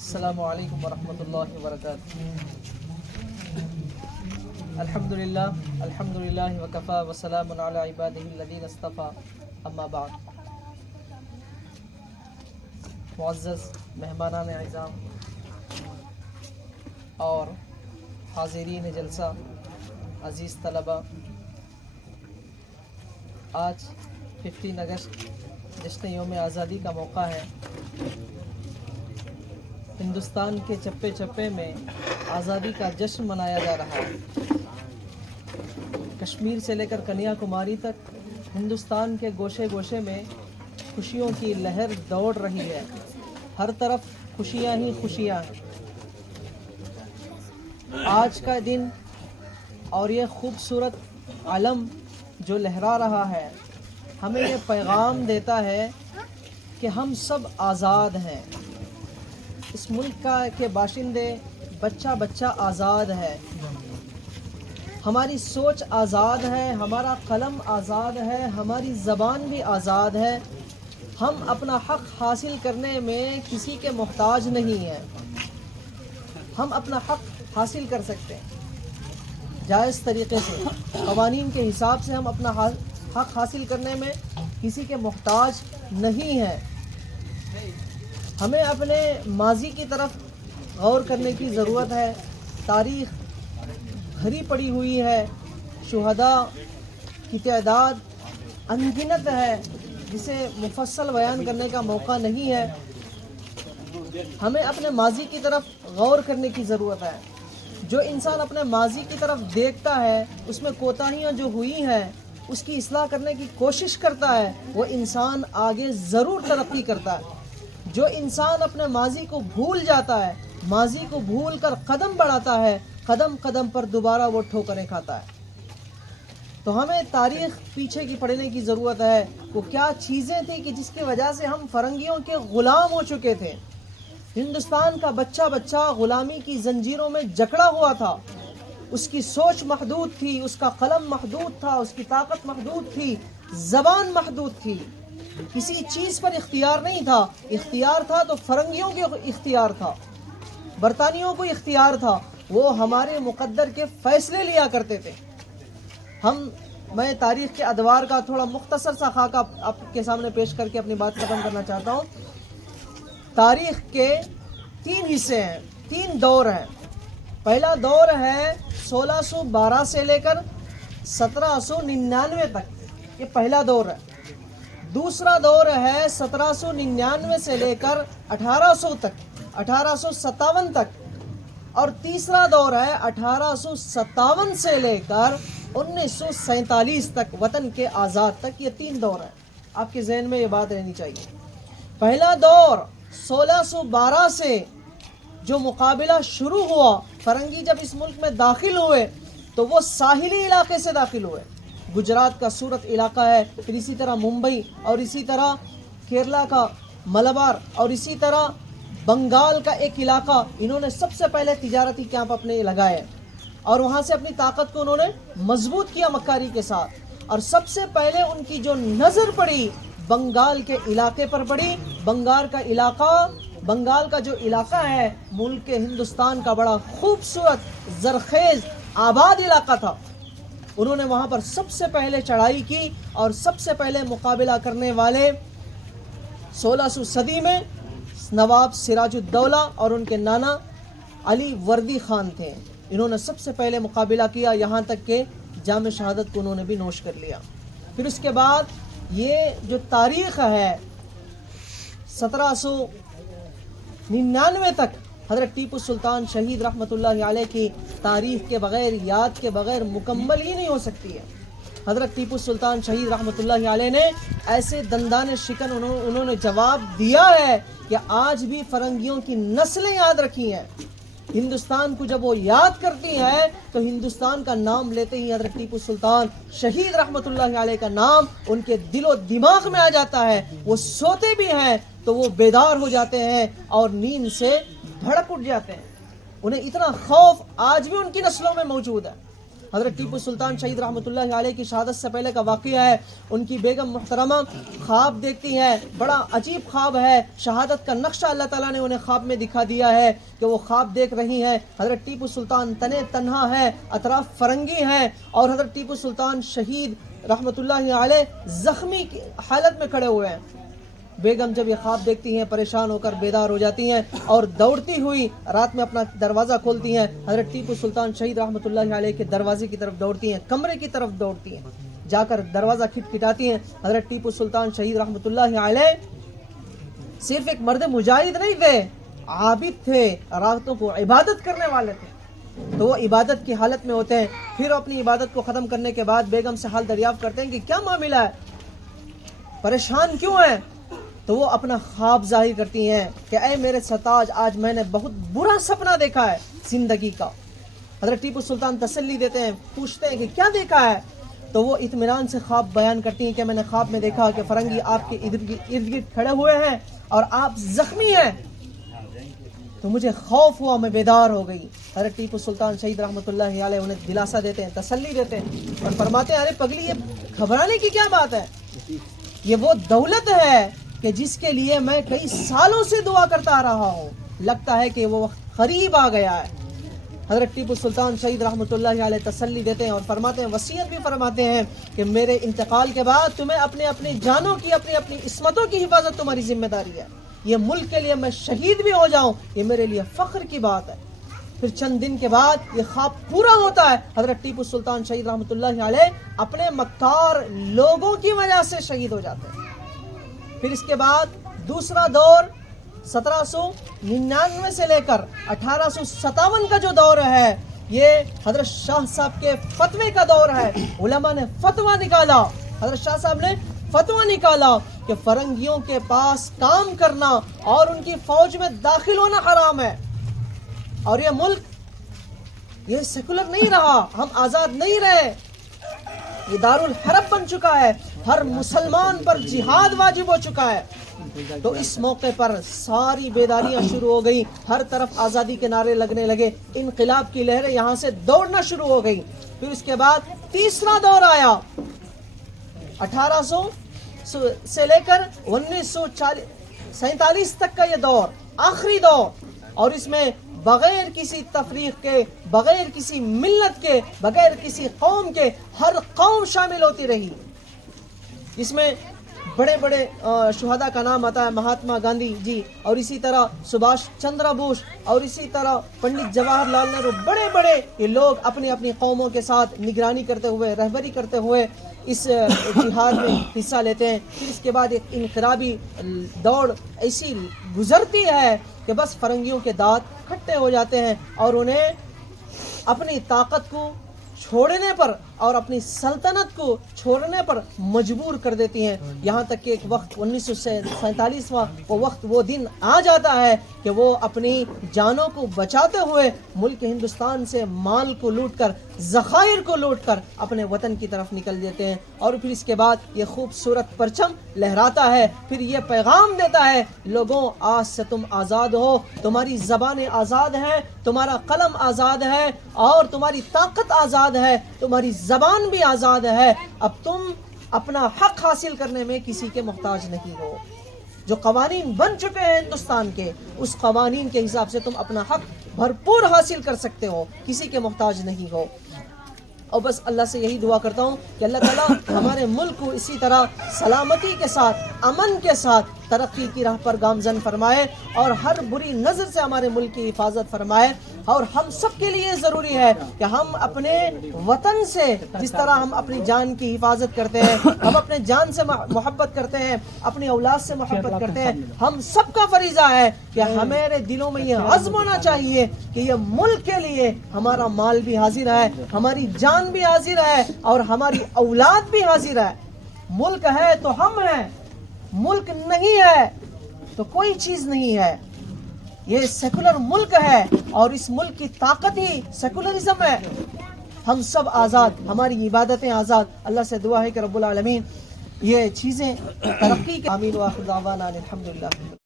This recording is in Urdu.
السلام علیکم ورحمۃ اللہ وبرکاتہ۔ الحمدللہ وکفا وسلام علی عبادہ الذین اصطفیٰ، اما بعد۔ معزز مہمانان اعظام اور حاضرین جلسہ، عزیز طلبہ، آج 15 اگست جشن یوم آزادی کا موقع ہے۔ ہندوستان کے چپے چپے میں آزادی کا جشن منایا جا رہا ہے۔ کشمیر سے لے کر کنیا کماری تک ہندوستان کے گوشے گوشے میں خوشیوں کی لہر دوڑ رہی ہے۔ ہر طرف خوشیاں ہی خوشیاں ہیں۔ آج کا دن اور یہ خوبصورت علم جو لہرا رہا ہے ہمیں یہ پیغام دیتا ہے کہ ہم سب آزاد ہیں۔ اس ملک کے باشندے بچہ بچہ آزاد ہے، ہماری سوچ آزاد ہے، ہمارا قلم آزاد ہے، ہماری زبان بھی آزاد ہے۔ ہم اپنا حق حاصل کرنے میں کسی کے محتاج نہیں ہیں۔ ہم اپنا حق حاصل کر سکتے ہیں جائز طریقے سے، قوانین کے حساب سے ہم اپنا حق حاصل کرنے میں کسی کے محتاج نہیں ہیں۔ ہمیں اپنے ماضی کی طرف غور کرنے کی ضرورت ہے۔ تاریخ بھری پڑی ہوئی ہے، شہداء کی تعداد انگنت ہے، جسے مفصل بیان کرنے کا موقع نہیں ہے۔ ہمیں اپنے ماضی کی طرف غور کرنے کی ضرورت ہے۔ جو انسان اپنے ماضی کی طرف دیکھتا ہے، اس میں کوتاہیاں جو ہوئی ہیں اس کی اصلاح کرنے کی کوشش کرتا ہے، وہ انسان آگے ضرور ترقی کرتا ہے۔ جو انسان اپنے ماضی کو بھول جاتا ہے، ماضی کو بھول کر قدم بڑھاتا ہے، قدم قدم پر دوبارہ وہ ٹھوکریں کھاتا ہے۔ تو ہمیں تاریخ پیچھے کی پڑھنے کی ضرورت ہے۔ وہ کیا چیزیں تھیں کہ جس کی وجہ سے ہم فرنگیوں کے غلام ہو چکے تھے۔ ہندوستان کا بچہ بچہ غلامی کی زنجیروں میں جکڑا ہوا تھا۔ اس کی سوچ محدود تھی، اس کا قلم محدود تھا، اس کی طاقت محدود تھی، زبان محدود تھی۔ کسی چیز پر اختیار نہیں تھا۔ اختیار تھا تو فرنگیوں کے اختیار تھا، برطانیوں کو اختیار تھا۔ وہ ہمارے مقدر کے فیصلے لیا کرتے تھے۔ میں تاریخ کے ادوار کا تھوڑا مختصر سا خاکہ آپ کے سامنے پیش کر کے اپنی بات ختم کرنا چاہتا ہوں۔ تاریخ کے 3 حصے ہیں، 3 دور ہیں۔ پہلا دور ہے 1612 سے لے کر 1799 تک، یہ پہلا دور ہے۔ دوسرا دور ہے 1799 سے لے کر 1800 تک، 1857 تک، اور تیسرا دور ہے 1857 سے لے کر 1947 تک، وطن کے آزاد تک۔ یہ 3 دور ہیں، آپ کے ذہن میں یہ بات رہنی چاہیے۔ پہلا دور 1612 سے جو مقابلہ شروع ہوا، فرنگی جب اس ملک میں داخل ہوئے تو وہ ساحلی علاقے سے داخل ہوئے۔ گجرات کا سورت علاقہ ہے، پھر اسی طرح ممبئی، اور اسی طرح کیرلا کا ملبار، اور اسی طرح بنگال کا ایک علاقہ۔ انہوں نے سب سے پہلے تجارتی کیمپ اپنے لگائے اور وہاں سے اپنی طاقت کو انہوں نے مضبوط کیا مکاری کے ساتھ۔ اور سب سے پہلے ان کی جو نظر پڑی بنگال کے علاقے پر پڑی۔ بنگال کا جو علاقہ ہے ملک ہندوستان کا بڑا خوبصورت زرخیز آباد علاقہ تھا۔ انہوں نے وہاں پر سب سے پہلے چڑھائی کی، اور سب سے پہلے مقابلہ کرنے والے 1600 صدی میں نواب سراج الدولہ اور ان کے نانا علی وردی خان تھے۔ انہوں نے سب سے پہلے مقابلہ کیا، یہاں تک کہ جام شہادت کو انہوں نے بھی نوش کر لیا۔ پھر اس کے بعد یہ جو تاریخ ہے 1799 تک، حضرت ٹیپو سلطان شہید رحمۃ اللہ علیہ کی تاریخ کے بغیر، یاد کے بغیر مکمل ہی نہیں ہو سکتی ہے۔ حضرت ٹیپو سلطان شہید رحمۃ اللہ علیہ نے ایسے دندان شکن انہوں نے جواب دیا ہے کہ آج بھی فرنگیوں کی نسلیں یاد رکھی ہیں۔ ہندوستان کو جب وہ یاد کرتی ہے تو ہندوستان کا نام لیتے ہی حضرت ٹیپو سلطان شہید رحمۃ اللہ علیہ کا نام ان کے دل و دماغ میں آ جاتا ہے۔ وہ سوتے بھی ہیں تو وہ بیدار ہو جاتے ہیں اور نیند سے بھڑک اٹھ جاتے ہیں۔ انہیں اتنا خوف آج بھی ان کی نسلوں میں موجود ہے۔ حضرت ٹیپو سلطان شہید رحمۃ اللہ علیہ کی شہادت سے پہلے کا واقعہ ہے. ان کی بیگم محترمہ خواب دیکھتی ہیں, بڑا عجیب خواب ہے. شہادت کا نقشہ اللہ تعالیٰ نے انہیں خواب میں دکھا دیا ہے کہ وہ خواب دیکھ رہی ہیں. حضرت ٹیپو سلطان تنے تنہا ہے, اطراف فرنگی ہیں, اور حضرت ٹیپو سلطان شہید رحمۃ اللہ علیہ زخمی کی حالت میں کھڑے ہوئے ہیں. بیگم جب یہ خواب دیکھتی ہیں پریشان ہو کر بیدار ہو جاتی ہیں اور دوڑتی ہوئی رات میں اپنا دروازہ کھولتی ہیں. حضرت ٹیپو سلطان شہید رحمۃ اللہ علیہ کے دروازے کی طرف دوڑتی ہیں, کمرے کی طرف دوڑتی ہیں, جا کر دروازہ کھٹکھٹاتی ہیں. حضرت ٹیپو سلطان شہید رحمۃ اللہ علیہ صرف ایک مرد مجاہد نہیں تھے, عابد تھے, راتوں کو عبادت کرنے والے تھے. تو وہ عبادت کی حالت میں ہوتے ہیں. پھر اپنی عبادت کو ختم کرنے کے بعد بیگم سے حال دریافت کرتے ہیں کہ کیا معاملہ ہے, پریشان کیوں ہیں. تو وہ اپنا خواب ظاہر کرتی ہیں کہ اے میرے سرتاج, آج میں نے بہت برا سپنا دیکھا ہے زندگی کا. حضرت ٹیپو سلطان تسلی دیتے ہیں, پوچھتے ہیں کہ کیا دیکھا ہے. تو وہ اطمینان سے خواب بیان کرتی ہیں کہ میں نے خواب میں دیکھا کہ فرنگی آپ کے ارد گرد کھڑے ہوئے ہیں اور آپ زخمی ہیں. تو مجھے خوف ہوا, میں بیدار ہو گئی. حضرت ٹیپو سلطان شہید رحمۃ اللہ علیہ انہیں دلاسا دیتے ہیں, تسلی دیتے ہیں اور فرماتے ہیں ارے پگلی, یہ گھبرانے کی کیا بات ہے. یہ وہ دولت ہے کہ جس کے لیے میں کئی سالوں سے دعا کرتا آ رہا ہوں, لگتا ہے کہ وہ وقت قریب آ گیا ہے. حضرت ٹیپو سلطان شہید رحمۃ اللہ علیہ تسلی دیتے ہیں اور فرماتے ہیں, وصیت بھی فرماتے ہیں کہ میرے انتقال کے بعد تمہیں اپنی جانوں کی, اپنی عصمتوں کی حفاظت تمہاری ذمہ داری ہے. یہ ملک کے لیے میں شہید بھی ہو جاؤں یہ میرے لیے فخر کی بات ہے. پھر چند دن کے بعد یہ خواب پورا ہوتا ہے. حضرت ٹیپو سلطان شہید رحمۃ اللہ علیہ اپنے مکار لوگوں کی وجہ سے شہید ہو جاتے ہیں. پھر اس کے بعد دوسرا دور 1799 سے لے کر 1857 کا جو دور ہے, یہ حضرت شاہ صاحب کے فتوے کا دور ہے. علماء نے فتویٰ نکالا, حضرت شاہ صاحب نے فتویٰ نکالا کہ فرنگیوں کے پاس کام کرنا اور ان کی فوج میں داخل ہونا حرام ہے, اور یہ ملک یہ سیکولر نہیں رہا, ہم آزاد نہیں رہے, یہ دارالحرب بن چکا ہے, ہر مسلمان پر جہاد واجب ہو چکا ہے. تو اس موقع پر ساری بیداریاں شروع ہو گئی, ہر طرف آزادی کے نعرے لگنے لگے, انقلاب کی لہریں یہاں سے دوڑنا شروع ہو گئی. پھر اس کے بعد تیسرا دور آیا, 1800 سے لے کر 1947 تک کا یہ دور, آخری دور, اور اس میں بغیر کسی تفریق کے, بغیر کسی ملت کے, بغیر کسی قوم کے ہر قوم شامل ہوتی رہی. اس میں بڑے بڑے شہداء کا نام آتا ہے, مہاتما گاندھی جی, اور اسی طرح سبھاش چندر بوس, اور اسی طرح پنڈت جواہر لال نہرو. بڑے بڑے یہ لوگ اپنی اپنی قوموں کے ساتھ نگرانی کرتے ہوئے, رہبری کرتے ہوئے اس جہاد میں حصہ لیتے ہیں. پھر اس کے بعد ایک انقلابی دوڑ ایسی گزرتی ہے کہ بس فرنگیوں کے دانت کھٹے ہو جاتے ہیں اور انہیں اپنی طاقت کو چھوڑنے پر اور اپنی سلطنت کو چھوڑنے پر مجبور کر دیتی ہیں. یہاں تک کہ ایک وقت 1947واں وہ وقت, وہ دن آ جاتا ہے کہ وہ اپنی جانوں کو بچاتے ہوئے ملک ہندوستان سے مال کو لوٹ کر, ذخائر کو لوٹ کر اپنے وطن کی طرف نکل دیتے ہیں. اور پھر اس کے بعد یہ خوبصورت پرچم لہراتا ہے, پھر یہ پیغام دیتا ہے, لوگوں آج سے تم آزاد ہو, تمہاری زبانیں آزاد ہیں, تمہارا قلم آزاد ہے, اور تمہاری طاقت آزاد ہے, تمہاری زبان بھی آزاد ہے. اب تم اپنا حق حاصل کرنے میں کسی کے محتاج نہیں ہو. جو قوانین بن چکے ہیں ہندوستان کے, اس قوانین کے حساب سے تم اپنا حق بھرپور حاصل کر سکتے ہو, کسی کے محتاج نہیں ہو. اور بس اللہ سے یہی دعا کرتا ہوں کہ اللہ تعالیٰ ہمارے ملک کو اسی طرح سلامتی کے ساتھ, امن کے ساتھ ترقی کی راہ پر گامزن فرمائے, اور ہر بری نظر سے ہمارے ملک کی حفاظت فرمائے. اور ہم سب کے لیے ضروری ہے کہ ہم اپنے وطن سے جس طرح ہم اپنی جان کی حفاظت کرتے ہیں, ہم اپنے جان سے محبت کرتے ہیں, اپنی اولاد سے محبت کرتے ہیں, ہم سب کا فریضہ ہے کہ ہمارے دلوں میں یہ عزم ہونا چاہیے کہ یہ ملک کے لیے ہمارا مال بھی حاضر ہے, ہماری جان بھی حاضر ہے, اور ہماری اولاد بھی حاضر ہے. ملک ہے تو ہم ہیں, ملک نہیں ہے تو کوئی چیز نہیں ہے. یہ سیکولر ملک ہے, اور اس ملک کی طاقت ہی سیکولرزم ہے. ہم سب آزاد, ہماری عبادتیں آزاد. اللہ سے دعا ہے کہ رب العالمین یہ چیزیں ترقی کے. آمین. وآخر دعوانا الحمدللہ.